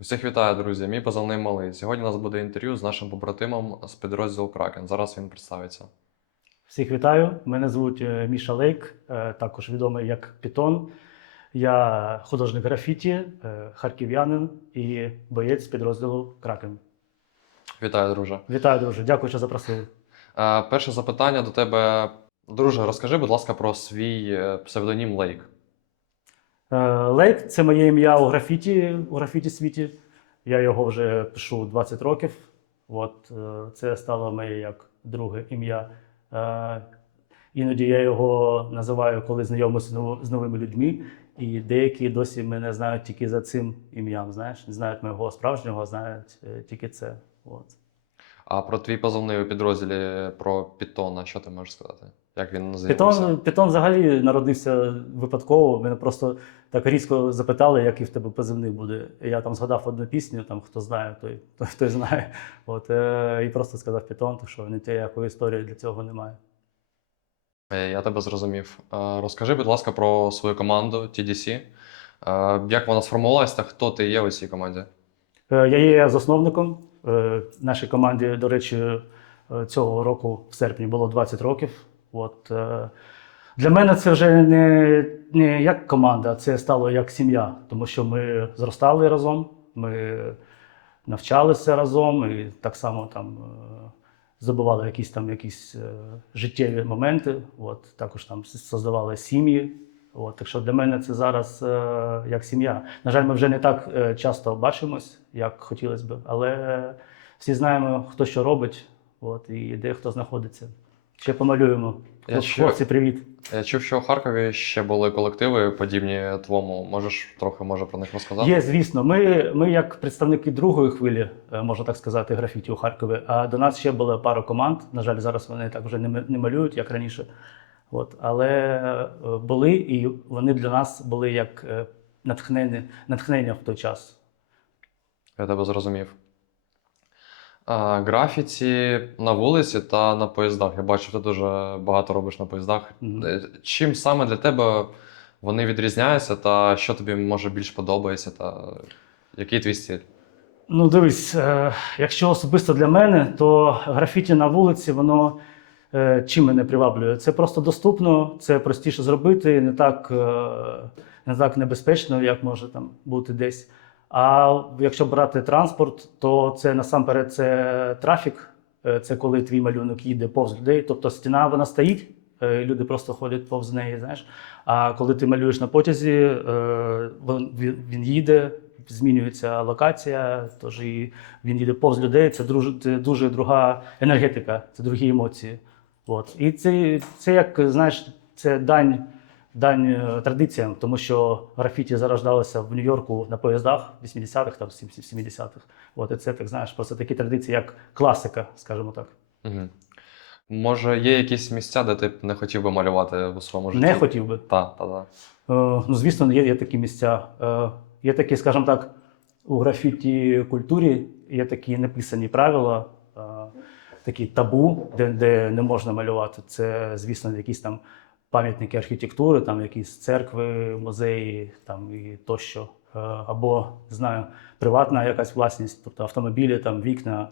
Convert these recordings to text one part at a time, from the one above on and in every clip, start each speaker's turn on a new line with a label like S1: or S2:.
S1: Усіх вітаю, друзі. Мій позивний малий. Сьогодні у нас буде інтерв'ю з нашим побратимом з підрозділу Кракен. Зараз він представиться.
S2: Всіх вітаю. Мене звуть е, Міша Лейк, е, також відомий як Пітон. Я художник графіті, е, харків'янин і боєць підрозділу Кракен.
S1: Вітаю, друже.
S2: Вітаю, друже. Дякую, що запросили.
S1: Перше запитання до тебе. Друже, розкажи, будь ласка, про свій псевдонім Лейк.
S2: Е, Лейк це моє ім'я у графіті, у графіті світі. Я його вже пишу 20 років. От, е, це стало моє як друге ім'я. Е, Іноді я його називаю, коли знайомився з новими людьми, і деякі досі мене знають тільки за цим ім'ям. Знаєш, не знають моєго справжнього, знають тільки це. От.
S1: А про твій позивний у підрозділі про Пітона, що ти можеш сказати? Як він з'явився?
S2: Питон, Питон взагалі народився випадково. Мене просто так різко запитали, який в тебе позивний буде. І Я там згадав одну пісню, там хто знає, той, той, той знає. От, е, і просто сказав Питон, так що ніякої історії для цього немає.
S1: Е, Я тебе зрозумів. Е, Розкажи, будь ласка, про свою команду TDC. Е, Як вона сформувалася та хто ти є у цій команді?
S2: Я є засновником. Нашій команді, до речі, цього року в серпні було 20 років. От, е, для мене це вже не, не як команда, це стало як сім'я, тому що ми зростали разом, ми навчалися разом і так само там е, здобували якісь там якісь е, життєві моменти. От, також там создавали сім'ї. От, так що для мене це зараз е, як сім'я. На жаль, ми вже не так е, часто бачимось, як хотілося б, але всі знаємо, хто що робить, от, і де хто знаходиться. Ще помалюємо.
S1: Я
S2: Хлоп-
S1: ще-
S2: Хлопці, привіт.
S1: Я чув, що у Харкові ще були колективи подібні твому. Можеш трохи може про них розказати?
S2: Є, звісно. Ми, ми як представники другої хвилі, е, можна так сказати, графіті у Харкові. А до нас ще була пара команд. На жаль, зараз вони так вже не не малюють, як раніше. От, але е, були, і вони для нас були як е, натхнення, натхнення в той час.
S1: Я тебе зрозумів. Графіті на вулиці та на поїздах. Я бачу, ти дуже багато робиш на поїздах. Е, Чим саме для тебе вони відрізняються, та що тобі може більш подобається, та який твій стиль?
S2: Ну, дивись, е, якщо особисто для мене, то графіті на вулиці, воно е, чим мене приваблює? Це просто доступно, це простіше зробити, не так, не так небезпечно, як може там бути десь. А якщо брати транспорт, то це насамперед це трафік, е, це коли твій малюнок їде повз людей. Тобто стіна вона стоїть, е, люди просто ходять повз неї. Знаєш. А коли ти малюєш на потязі, е, він, їде, змінюється локація, тож і він їде повз людей. Це дуже, це дуже друга енергетика, це другі емоції. От. І це, це як знаєш, це дань, дань е, традиціям, тому що графіті зарождалося в Нью-Йорку на поїздах 80-х, там 70-х. От, і це так знаєш, просто такі традиції, як класика, скажімо так.
S1: Угу. Може, є якісь місця, де ти не хотів би малювати у своєму житті?
S2: Не хотів би.
S1: Так, так, так.
S2: Е, Ну, звісно, є, є такі місця. Е, Є такі, скажімо так, у графіті культурі є такі неписані правила, е, такі табу, де, де не можна малювати. Це, звісно, якісь там пам'ятники архітектури, там якісь церкви, музеї там і тощо. Е, Або не знаю, приватна якась власність, тобто автомобілі, там вікна.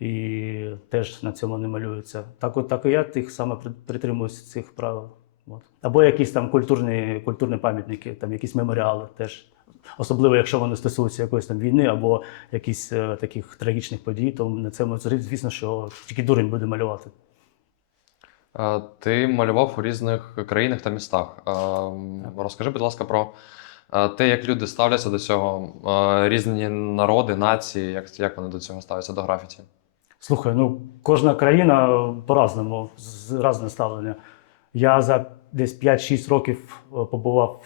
S2: І теж на цьому не малюються. Так, от, так і я тих саме притримуюся цих правил. От. Або якісь там культурні, культурні пам'ятники, там якісь меморіали теж. Особливо, якщо вони стосуються якоїсь там війни або якісь е, таких трагічних подій, то на цьому, звісно, що тільки дурень буде малювати.
S1: Е, Ти малював у різних країнах та містах. Е, Розкажи, будь ласка, про е, те, як люди ставляться до цього, різні народи, нації, як, як вони до цього ставляться до графіті.
S2: Слухай, ну кожна країна по-разному, з різне ставлення. Я за десь 5-6 років побував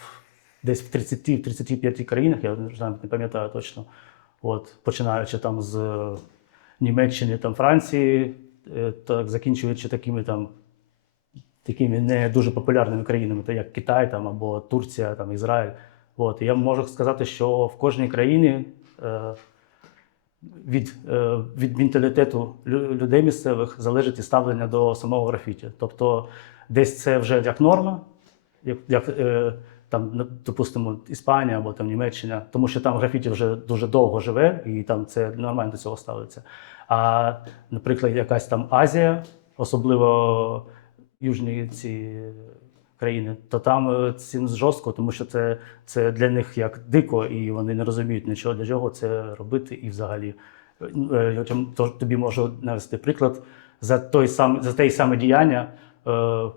S2: десь в 30-35 країнах, я не пам'ятаю точно. От, починаючи там з Німеччини, там Франції, так закінчуючи такими там такими не дуже популярними країнами, то як Китай там, або Турція, там, Ізраїль. От, і я можу сказати, що в кожній країні е, від, е, від менталітету людей місцевих залежить і ставлення до самого графіті. Тобто десь це вже як норма, як, як, е, там, допустимо, Іспанія або там Німеччина, тому що там графіті вже дуже довго живе, і там це нормально до цього ставиться. А, наприклад, якась там Азія, особливо южні ці країни, то там е, цим жорстко, тому що це, це для них як дико, і вони не розуміють нічого для чого це робити і взагалі. Е, Я то- тобі можу навести приклад за той сам за те саме діяння е,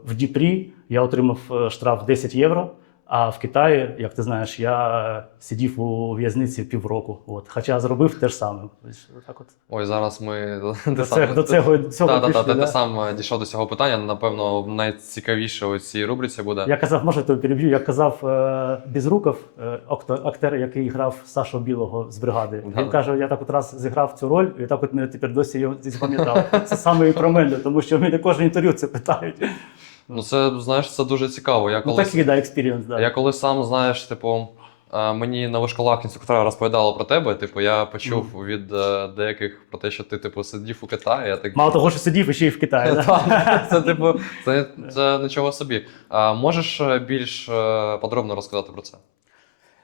S2: в Дніпрі я отримав е, штраф 10 євро. А в Китаї, як ти знаєш, я е, сидів у в'язниці півроку. От, хоча зробив те ж саме. Так от.
S1: Ой, зараз ми
S2: До, цього, до цього,
S1: так,
S2: пішли,
S1: так, ти
S2: да?
S1: сам е, дійшов до цього питання. Напевно, найцікавіше у цій рубриці буде.
S2: Я казав, може, тебе переб'ю, я казав е, Безруков, е, актер, який грав Сашу Білого з бригади.
S1: Да.
S2: Він каже: я так от раз зіграв цю роль, і так от мене тепер досі його запам'ятав. Це саме і про мене, тому що мене кожне інтерв'ю це питають.
S1: Ну, це знаєш, це дуже цікаво. Я
S2: Ну такий да, експірієнс, да.
S1: я коли сам знаєш, типу. е, Мені на вишколах інструктора розповідали про тебе. Типу, я почув від е, деяких про те, що ти типу сидів у Китаї. Я так
S2: Мало того, що сидів і ще й в Китаї. Да?
S1: Це типу, це, це нічого собі. А можеш е, більш е, подробно розказати про це?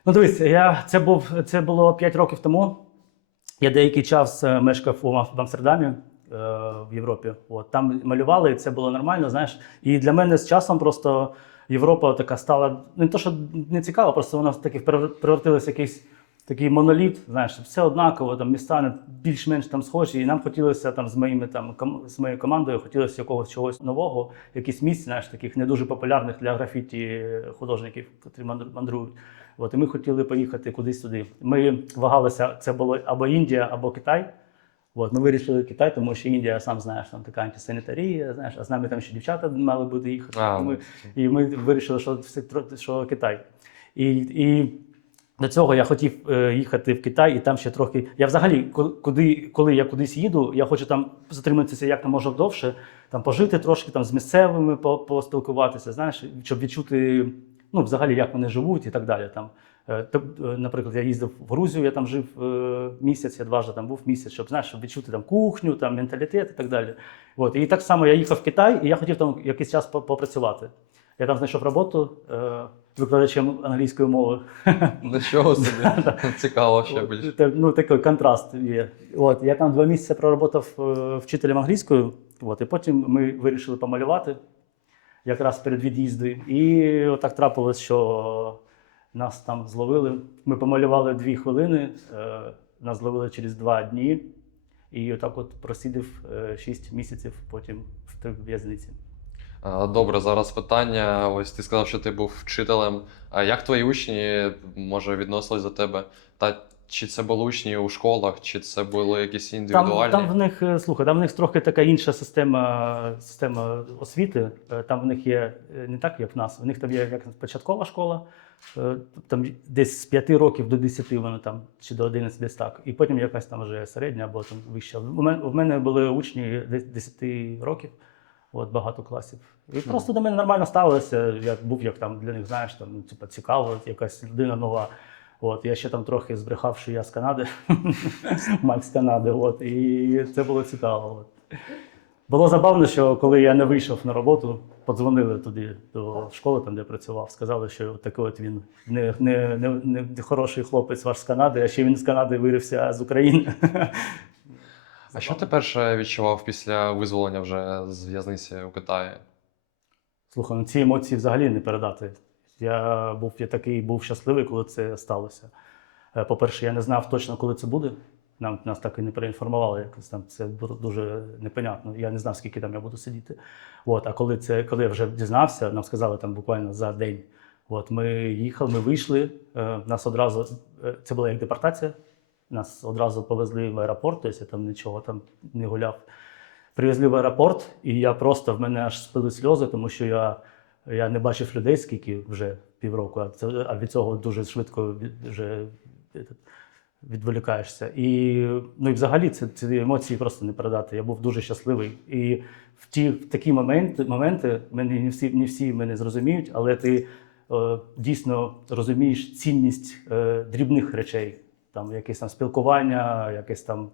S2: Ну, дивись, я, це, був, це було 5 років тому. Я деякий час е, мешкав у, Ам- в Амстердамі в Європі. От, там малювали, і це було нормально, знаєш. І для мене з часом просто Європа така стала ну, не то, що не цікава, просто вона таки перевертилася в якийсь такий моноліт. Знаєш, все однаково, там міста більш-менш там схожі. І нам хотілося там з моїми там з моєю командою, хотілося якогось чогось нового, якісь місць, знаєш, таких не дуже популярних для графіті художників, які мандрують. От, і ми хотіли поїхати кудись туди. Ми вагалися, це було або Індія, або Китай. От, ми вирішили Китай, тому що Індія, сам знаєш, там така антисанітарія, знаєш, а з нами там ще дівчата мали бути їхати.
S1: А,
S2: ми, і ми вирішили, що, все що Китай. І, і до цього я хотів е, їхати в Китай, і там ще трохи. Я взагалі, куди, коли я кудись їду, я хочу там затриматися як там може довше, там пожити трошки там з місцевими, поспілкуватися, знаєш, щоб відчути, ну, взагалі, як вони живуть і так далі. Там. Е, е, Наприклад, я їздив в Грузію, я там жив е, місяць, я дважди там був місяць, щоб знаєш, щоб відчути там кухню, там менталітет і так далі. От. І так само я їхав в Китай, і я хотів там якийсь час попрацювати. Я там знайшов роботу викладачем англійської мови.
S1: Нічого собі. Цікаво ще більше.
S2: Ну, такий контраст є. От, я там два місяці проработав вчителем англійською, от, і потім ми вирішили помалювати якраз перед від'їздом. І отак трапилось, що нас там зловили. Ми помалювали дві хвилини, е, нас зловили через два дні. І отак от просидів е, шість місяців потім в в'язниці.
S1: Добре, зараз питання. Ось ти сказав, що ти був вчителем. А як твої учні може відносились до тебе? Та чи це були учні у школах, чи це були якісь індивідуальні?
S2: там в них е, слухай, там в них трохи така інша система, система освіти. Е, Там в них є е, не так, як в нас. В них там є як початкова школа, там десь з 5 років до 10 вони там чи до 11 десь так. І потім якась там вже середня або там вища. У мене, у мене були учні десь 10 років. От багато класів. І просто до мене нормально ставилося. Я був як там для них, знаєш, там типу, цікаво, якась людина нова. От, я ще там трохи збрехав, що я з Канади, Макс з Канади. От, і це було цікаво. От. Було забавно, що коли я не вийшов на роботу, подзвонили туди до школи, там де я працював, сказали, що такий от він не, не, не, не, не хороший хлопець ваш з Канади, а ще він з Канади вирився з України.
S1: А що ти перше відчував після визволення вже з в'язниці у Китаї?
S2: Слухай, ну ці емоції взагалі не передати. Я був я такий був щасливий, коли це сталося. Е, По-перше, я не знав точно, коли це буде. Нам нас так і не проінформували. Якось там це дуже непонятно. Я не знав, скільки там я буду сидіти. От, а коли це, коли я вже дізнався, нам сказали там буквально за день. От ми їхали, ми вийшли. е, Нас одразу е, це була як депортація. Нас одразу повезли в аеропорт, тобто я там нічого там не гуляв. Привезли в аеропорт, і я просто в мене аж спили сльози, тому що я, я не бачив людей, скільки вже півроку, а, це, а від цього дуже швидко вже відволікаєшся. І, ну, і взагалі це, ці емоції просто не передати. Я був дуже щасливий. І в ті в такі моменти, моменти мене не всі, не всі мене зрозуміють, але ти е, дійсно розумієш цінність е, дрібних речей, там якесь там спілкування, якесь там.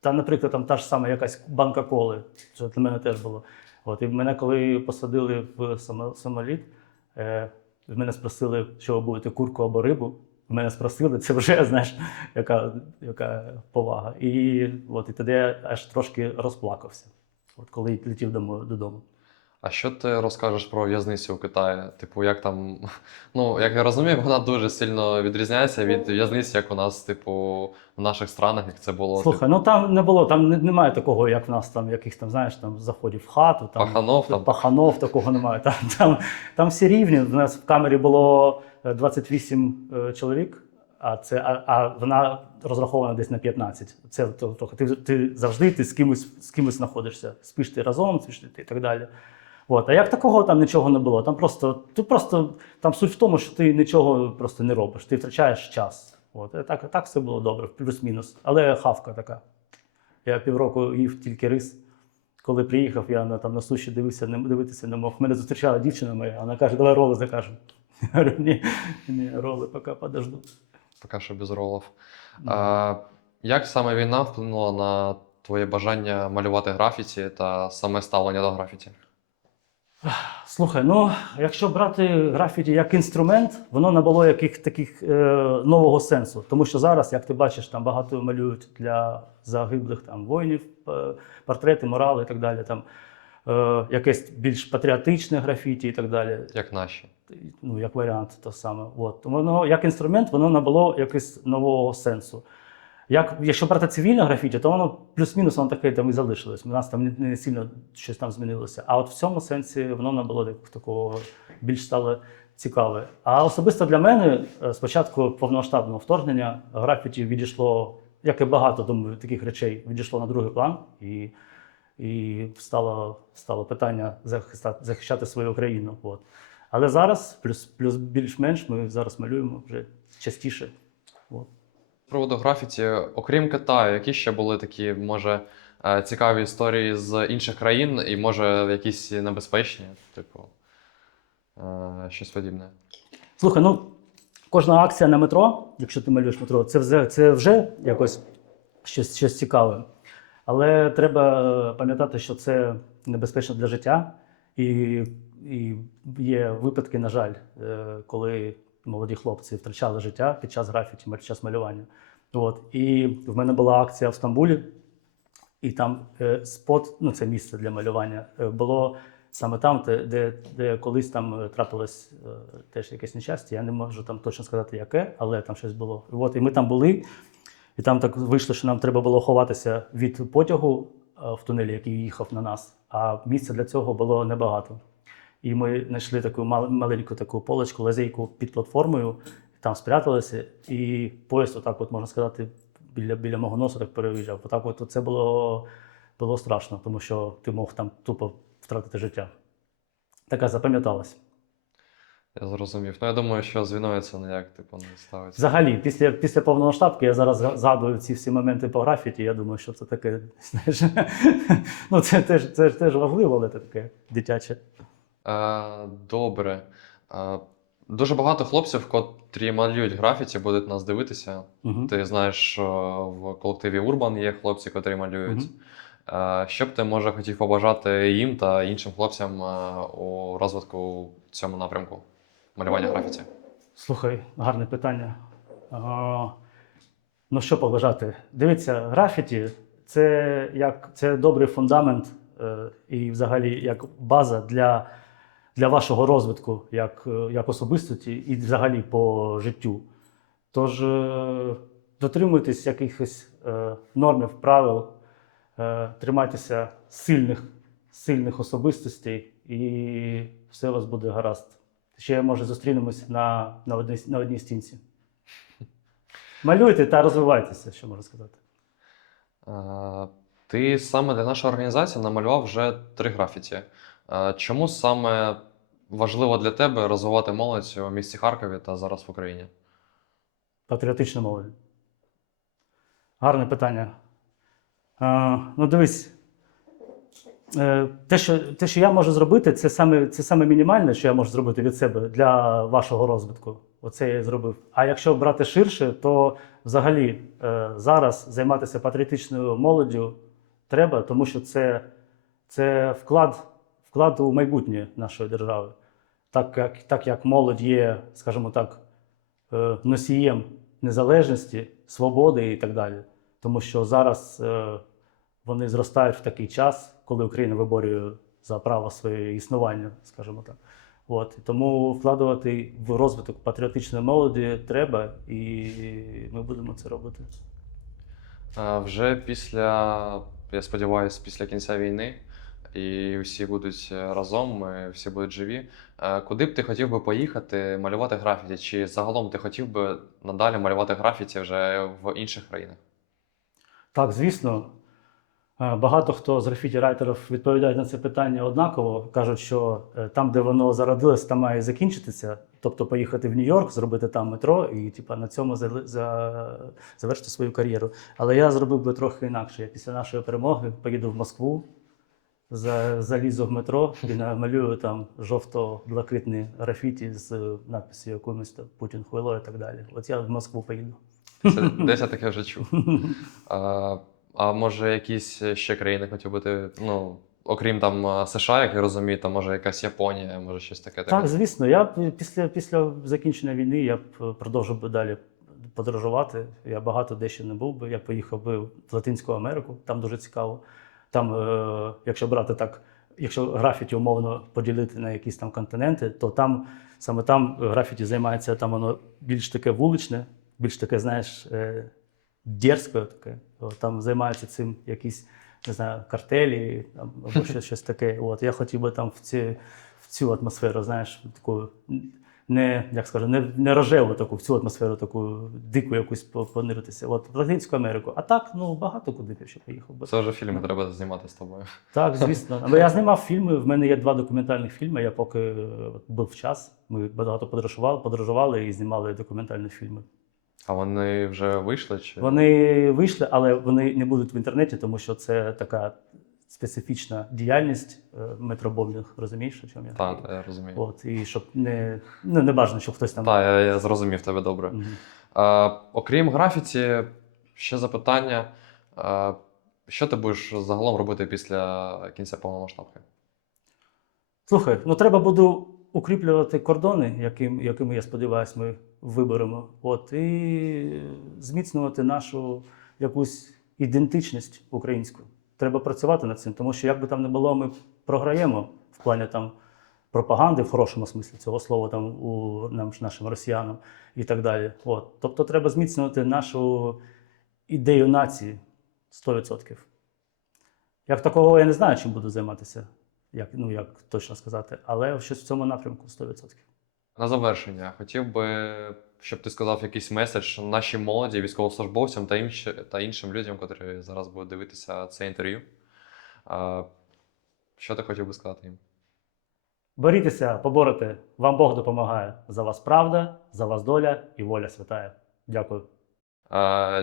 S2: Та, наприклад, там та ж сама якась банка коли, що для мене теж було. От, і мене, коли посадили в само- самоліт, е, мене спросили, що ви будете курку або рибу. Мене спросили, це вже знаєш, яка, яка повага. І, от, і тоді я аж трошки розплакався, от, коли летів додому.
S1: А що ти розкажеш про в'язницю у Китаї? Типу, як там. Ну, як я розумію, вона дуже сильно відрізняється від в'язниці, як у нас, типу, в наших странах, як це було.
S2: Слухай, ну там не було, там немає такого, як в нас там якихось там, знаєш, там заходів в хату, там
S1: Паханов там.
S2: паханов такого немає. Там, там, там всі рівні. У нас в камері було е, 28 е, чоловік, а це а, а вона розрахована десь на 15. Це то- трохи. Ти, ти завжди ти з кимось з кимось знаходишся. Спиш ти разом, спиш ти і так далі. От. А як такого там нічого не було. Там просто, ти просто там суть в тому, що ти нічого просто не робиш, ти втрачаєш час. От. І так, так все було добре, плюс-мінус. Але хавка така. Я півроку їв тільки рис. Коли приїхав, я на, там, на суші дивився, не, дивитися не мог. Мене зустрічала дівчина моя, вона каже, давай роли закажемо. Я говорю, ні, ні, роли поки подожду.
S1: Поки що без ролів. А, як саме війна вплинула на твоє бажання малювати графіті та саме ставлення до графіті?
S2: Слухай, ну якщо брати графіті як інструмент, воно набуло яких таких е, нового сенсу. Тому що зараз, як ти бачиш, там багато малюють для загиблих там воїнів, е, портрети, морали і так далі. Там е, якесь більш патріотичне графіті і так далі.
S1: Як наші?
S2: ну, як варіант, то саме. От. Тому воно, як інструмент, воно набуло якогось нового сенсу. Як, якщо брати цивільне графіті, то воно плюс-мінус воно таке там і залишилось. У нас там не, сильно щось там змінилося. А от в цьому сенсі воно набуло такого більш стало цікаве. А особисто для мене е, з повномасштабного вторгнення графіті відійшло, як і багато думаю, таких речей, відійшло на другий план. І, і стало, стало питання захистати, захищати свою країну. От. Але зараз, плюс, плюс більш-менш, ми зараз малюємо вже частіше. От.
S1: З приводу графіті, окрім Китаю, які ще були такі, може, е, цікаві історії з інших країн і, може, якісь небезпечні, типу, е, щось подібне.
S2: Слухай, ну кожна акція на метро, якщо ти малюєш метро, це вже, це вже якось щось, щось цікаве. Але треба е, пам'ятати, що це небезпечно для життя, і, і є випадки, на жаль, коли молоді хлопці втрачали життя під час графіті, під час малювання. От. І в мене була акція в Стамбулі, і там е, спот, ну це місце для малювання, е, було саме там, де, де, колись там е, трапилось е, теж якесь нещастя. Я не можу там точно сказати, яке, але там щось було. От, і ми там були, і там так вийшло, що нам треба було ховатися від потягу е, в тунелі, який їхав на нас. А місця для цього було небагато. І ми знайшли таку маленьку таку полочку, лазейку під платформою, там спряталися, і поїзд, отак, от можна сказати, біля, біля мого носу так переїжджав. Отак, от це було, було страшно, тому що ти мог там тупо втратити життя. Така запам'яталась.
S1: Я зрозумів. Ну, я думаю, що з війною це ніяк типу, не ставиться.
S2: Взагалі, після, після повномасштабки я зараз згадую ці всі моменти по графіті. Я думаю, що це таке, знаєш, ну це теж, це важливо, але це таке дитяче.
S1: Е, добре. Е, дуже багато хлопців, котрі малюють графіті, будуть нас дивитися.
S2: Угу.
S1: Ти знаєш, що в колективі Урбан є хлопці, котрі малюють. Е, Що б ти може хотів побажати їм та іншим хлопцям е, у розвитку в цьому напрямку малювання графіті?
S2: Слухай, гарне питання. А, ну, що побажати? Дивіться, графіті це як це добрий фундамент е, і взагалі як база для, для вашого розвитку як, е, як особистості і взагалі по життю. Тож е, дотримуйтесь якихось е, нормів, правил, е, тримайтеся сильних, сильних особистостей, і все у вас буде гаразд. Ще може зустрінемось на, на, одній, на одній стінці. Малюйте та розвивайтеся, що можу сказати.
S1: Е, Ти саме для нашої організації намалював вже три графіті. Чому саме важливо для тебе розвивати молодь у місті Харкові та зараз в Україні?
S2: Патріотична молодь. Гарне питання. А, ну, дивись. Е, Те що, те, що я можу зробити, це саме, це саме мінімальне, що я можу зробити від себе для вашого розвитку. Оце я і зробив. А якщо брати ширше, то взагалі е, зараз займатися патріотичною молоддю треба, тому що це, це вклад, вклад у майбутнє нашої держави. так як, так як молодь є, скажімо так, е, носієм незалежності, свободи і так далі. Тому що зараз е, вони зростають в такий час, коли Україна виборює за право своє існування, скажімо так. От. Тому вкладувати в розвиток патріотичної молоді треба, і ми будемо це робити.
S1: Е, Вже після, я сподіваюся, після кінця війни, і всі будуть е, разом, всі будуть живі. Е, Куди б ти хотів би поїхати малювати графіті? Чи загалом ти хотів би надалі малювати графіті вже в інших країнах?
S2: Так, звісно. Е, Багато хто з графіті-райтерів відповідають на це питання однаково. Кажуть, що там, де воно зародилось, там має закінчитися. Тобто поїхати в Нью-Йорк, зробити там метро і типа, на цьому завершити свою кар'єру. Але я зробив би трохи інакше. Я після нашої перемоги поїду в Москву. Залізу в метро і намалюю там жовто-блакитні графіті з надписю якимось там Путін хуйло і так далі. От я в Москву поїду.
S1: Це, десь я таке вже чув. А, а може, якісь ще країни хотів би ти, ну, окрім там США, як я розумію, там може якась Японія, може щось таке.
S2: Так, звісно. Я б після, після закінчення війни я б е, продовжив би далі подорожувати. Я багато де ще не був би. Я поїхав би в Латинську Америку, там дуже цікаво. Там, е, якщо брати так, якщо графіті умовно поділити на якісь там континенти, то там саме там графіті займається там воно більш таке вуличне, більш таке, знаєш, е, дерзке таке. Там займаються цим якісь не знаю, картелі там, або щось, щось таке. От я хотів би там в ці, в цю атмосферу, знаєш, таку не як скажу, не, не рожеву таку, в цю атмосферу таку дику якусь пониритися. От в Латинську Америку. А так, ну багато куди я ще поїхав би.
S1: Це вже фільми треба знімати з тобою.
S2: Так, звісно. Але я знімав фільми. В мене є два документальних фільми. Я поки е, от був час. Ми багато подорожували, подорожували і знімали документальні фільми.
S1: А вони вже вийшли? Чи...
S2: Вони вийшли, але вони не будуть в інтернеті, тому що це така специфічна діяльність е. Розумієш, о чому я?
S1: Так, я розумію.
S2: От, і щоб не, ну, не бажано, щоб хтось там.
S1: Так, я, я зрозумів тебе добре.
S2: Мгм.
S1: А, окрім графіті, ще запитання. А, що ти будеш загалом робити після кінця повномасштабки?
S2: Слухай, ну треба буде укріплювати кордони, яким, якими, я сподіваюся, ми виберемо. От, і зміцнювати нашу якусь ідентичність українську. Треба працювати над цим, тому що як би там не було, ми програємо в плані там пропаганди, в хорошому смислі цього слова, там у нам, нашим росіянам і так далі. От. Тобто треба зміцнювати нашу ідею нації 100%. Як такого я не знаю, чим буду займатися, як, ну, як точно сказати, але щось в цьому напрямку 100%.
S1: На завершення, хотів би, щоб ти сказав якийсь меседж нашій молоді, військовослужбовцям та, інші, та іншим людям, котрі зараз будуть дивитися це інтерв'ю. Що ти хотів би сказати їм?
S2: Борітеся, поборете, вам Бог допомагає. За вас правда, за вас доля і воля святая. Дякую.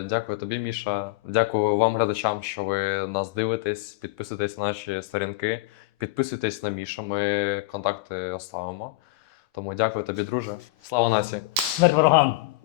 S1: Дякую тобі, Міша. Дякую вам, глядачам, що ви нас дивитесь. Підписуйтесь на наші сторінки, підписуйтесь на Мішу. Ми контакти оставимо. Тому дякую тобі, друже. Слава нації!
S2: Смерть ворогам!